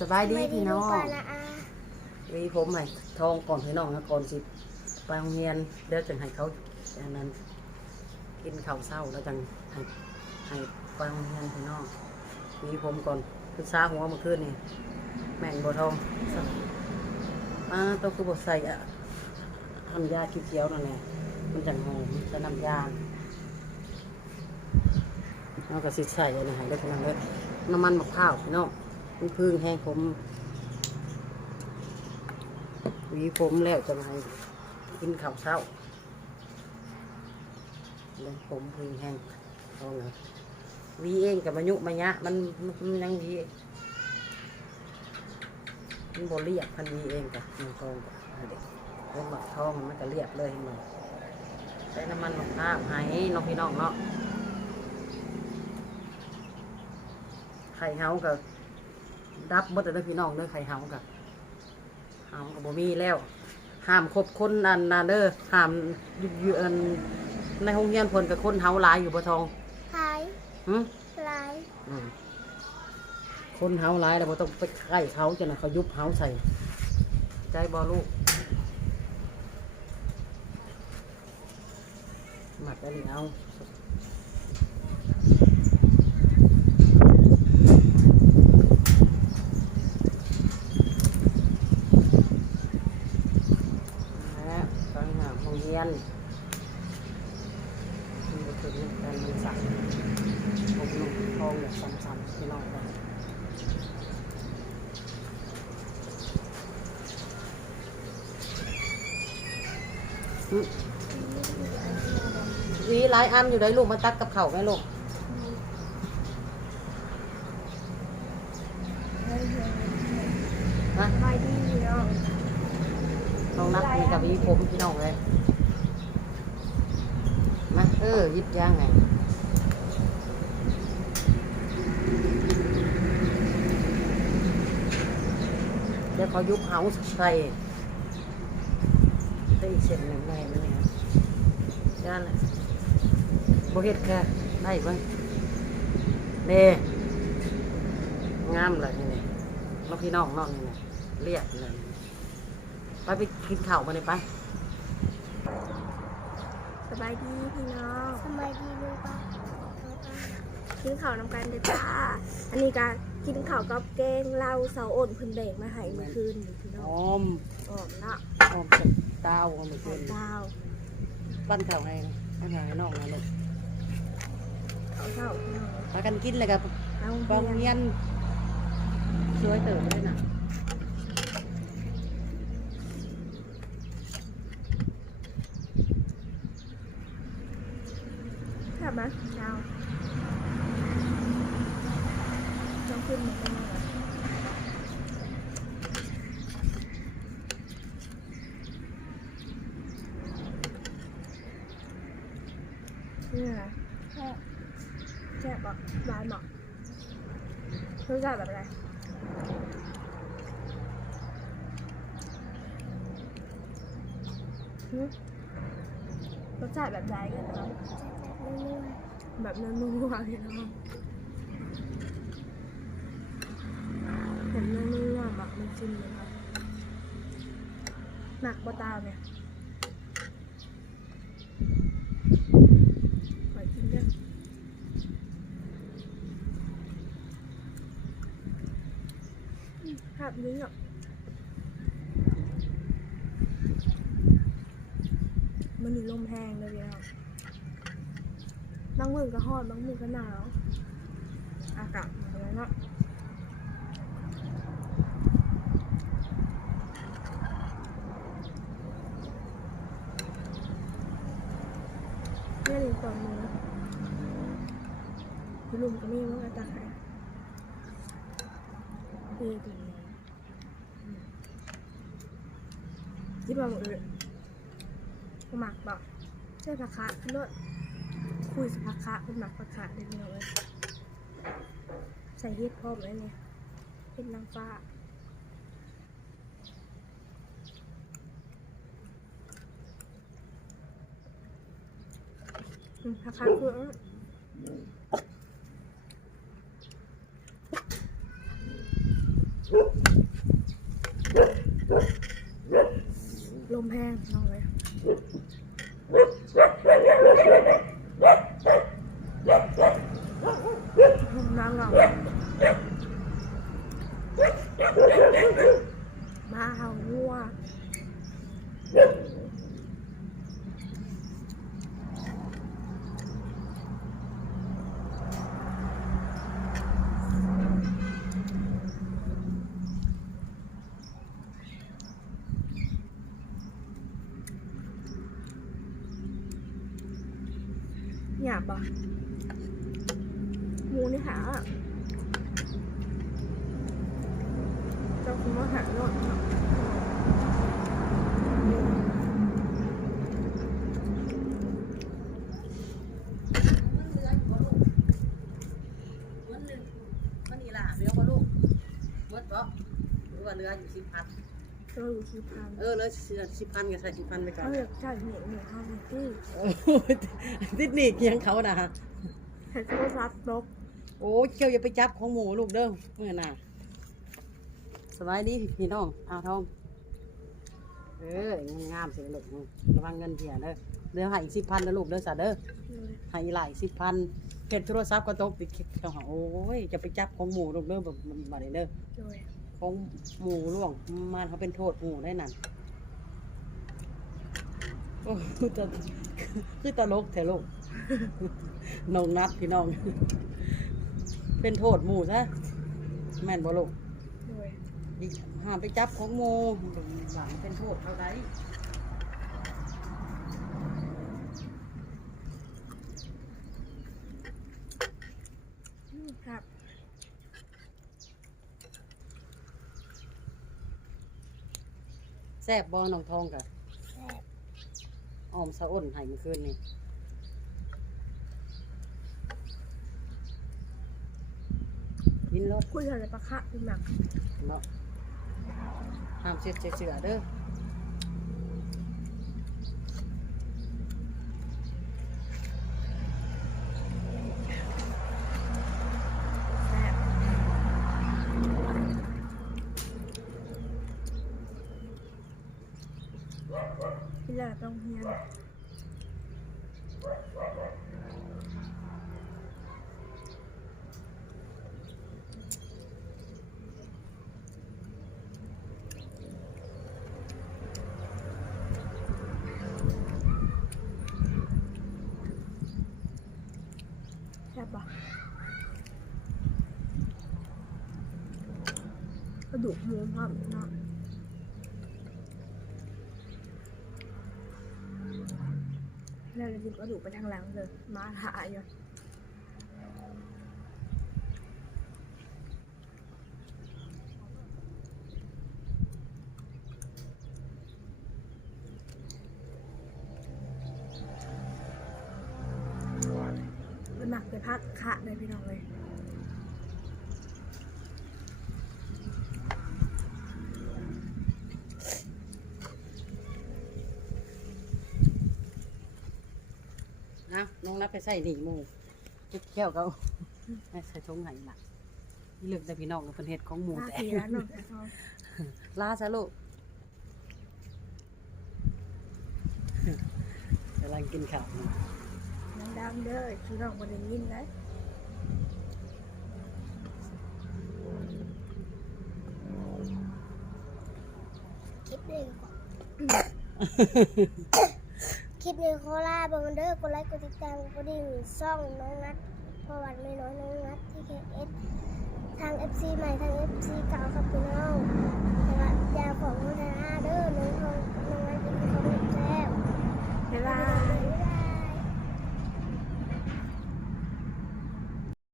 สบายดีไม่พี่น้องปลาละอาวีผมให้ทองก่อนพี่น้องนะก่อนสิไปโรงเรียนเดี๋ยวจังให้เขาอันนั้นกินข้าวเช้าแล้วจังให้ให้ไปโรงเรียนพี่น้องวีผมก่อนคือซาหัวเมื่อคืนนี่แม่งบัวทองมาต้องคือบดใส่อะทำยาเขียวๆนั่นแหละมันจังหอมจะนำยาแล้วก็สิใส่อันนี้ให้ได้ขนาดเลยน้ำมันมะพร้าวพี่น้อง มันพึ่งแห้งผมหวีผมแล้วจะมาให้กินข้าวเช้าเรื่องผมพึ่งแห้งเอาเลยวีเองกับมายุมายะมันมันยังวีมันบเรียบพันวีเองกับมันกองกับเด็กเรื่องหมักทองมันก็เรียบเลยเห็นไหมใช้น้ำมันมะพร้าวให้น้องพี่น้องเนาะไข่เฮากับ ดับหมดเลยพี่น้องเด้อไข่เฮากับเอากับบ่มีแล้วห้ามคบคนอันนาเด้อห้ามอยู่อยู่อันในห้องเรียนเพนกับคนเฮาหลายอยู่บ่ทองลายหึลายอืมคนเฮาหลายแล้วบ่ต้องไปใกล้เขาจนน่ะเขายุบเฮาใส่ ใจบ่ลูกหมัดอันนี้เอาแล้วตอนหาห้องเรียนมันบ่ถึงกันมันสั่นผมลงทองแบบซ้ำๆพี่น้องกันหึห วีหลายอันอยู่ได้ลูกมาตักกับเขาไหมลูกนะลายดีพี่น้องน้องนับมีกับวีผมพี่น้องเลยมาเออยิบย่างไงเดี๋ยวเขายุบเฮาใส่ ได้อีกเส้นหนึ่งไงมันเนี่ยย่านแหละโบเฮ็ดแค่ได้บ้างเน่งามเลยนี่นี่น้องพี่น้องน้องนี่นี่เรียบเลยไปไปกินข้าวมาเลยไปสบายดีพี่น้องสบายดีลูกปลากินข้าวนำกันเด้อจ้าอันนี้ก็กินข้าวกับแกงเหล้าเสาอ่อนเพิ่นแดงมาให้เมื่อคืนนี่พี่น้หองอมหอมเนาะหอม จากเต้าหอมไปหอเกิมนดาวบ้านข้าวให้นะบ้านข้าวให้น้องนะลูกข้าวเช้าพี่น้องพากันกินเลยกับเอาบองเฮีเงียยนสวยเติมเลยนะทำไหมเช้าต้องขึ้นเหมือนกันเลยนี่ไง แค่ แซ่บบอกหวานบอกรสชาติแบบอะไรรสชาติแบบใจกันเนาะแบบนัวๆพี่น้องผมนัวๆหมักมันชิมเลยครับหนักปะตาเนี่ยขอกินด้วยอืมภาพ นี้อะมันมีลมแห้งเลยพี่น้องบางมือก็ฮอดบางมือก็หนาว อากาศมันเป็นเนาะเรื่องตอนมือคุณลุงก็ไม่รู้ว่าจะใครเออตัวนี้อืม ที่บอกเออหมักบอกใช่ผักคะขึ้นรถคุยสักผักคะเป็นหมักผักคะเลยพี่น้องเลยใส่เห็ดพร้อมเลยเนี่ยเห็ดนางฟ้าผักคะคือ ลมแห้งน้องเลยห้องน้ำเรามาเห่าวัว หยาบปะหมูนี่หาอะเจ้าคุณว่าหาโนดเนาะมันเหลืออยู่บ่ลูกมันหนึ่งมันนี่ล่ะเหลือบ่ลูกหมดบ่หรือว่าเหลืออยู่สิบพัน เจ้าอยู่ที่พันเออเหลือสิบพันก็ใส่สิบพันไปก่อนเขาอยากจ่ายเหนียวเหนียวเขาเลยที่โอ้ยติดหนีกเคียงเขานะฮะเห็นโทรศัพท์ตกโอ้ยเขี้ยวอย่าไปจับของหมูลูกเด้อเมื่อน่ะสบายดีพี่น้องเอาทองเอองามๆสิลูกระวังเงินเหียเด้อเดี๋ยวให้อีกสิบพันนะลูกเด้อสาเด้อเลยให้อีหลายสิบพันเก็บโทรศัพท์ก็ตกติดเจ้าหาโอ้ยจะไปจับของหมูลูกเด้อแบบมันมาได้เด้อ เลยของหมูล่วงมันเขาเป็นโทษหมูได้นั่นโอ้ยตลกคือตลกแท้ลูกน้องนัดพี่น้อง เป็นโทษหมูซะแม่นบ่ลูกเลยอีกห้ามไปจับของหมูหลังเป็นโทษเท่าใด อืมครับ แซ่บบ่น้องทองกะแซ่บอ้อมสะอ้นให้เมื่อคืนนี่กินรสคุยกันเลยปะคะคุณหมักเนาะห้ามเสียเสือเด้อ แซ่บที่แรก ต้องเฮียนแซ่บปะกระดูกหมูครับเนาะ แล้วเรากิงกระดูกไปทางหลังเลย มาหายอยู่เป็นหมักไปพักขะเลยพี่น้องเลย นะน้องนับไปใส่หนีหมูจุดแก้วเขาให้ใส่ถุงไห้หลักนี่เลือกได้พี่น้องกับเป็นเห็ดของหมูลาแต่เสียหน่อยเอาลาซะลูกกำลังกินข้าวอยู่น้ำดำเด้อพี่น้องวันนี้ยินนะคลิปนี้ก่อนคลิป เนี้ขอลาเบิ่งเดอร์กดไลค์กดติดตามกดดิ่งช่องน้องนัดประวัติไม่น้อยน้องนัดที่เคเอสทางเอฟซีใหม่ทางเอฟซีเก่าครับพี่น้องสำหรับยาของน้นาเดอร์น้องน้องนัดที่เขาแซ่บบ๊ายบาย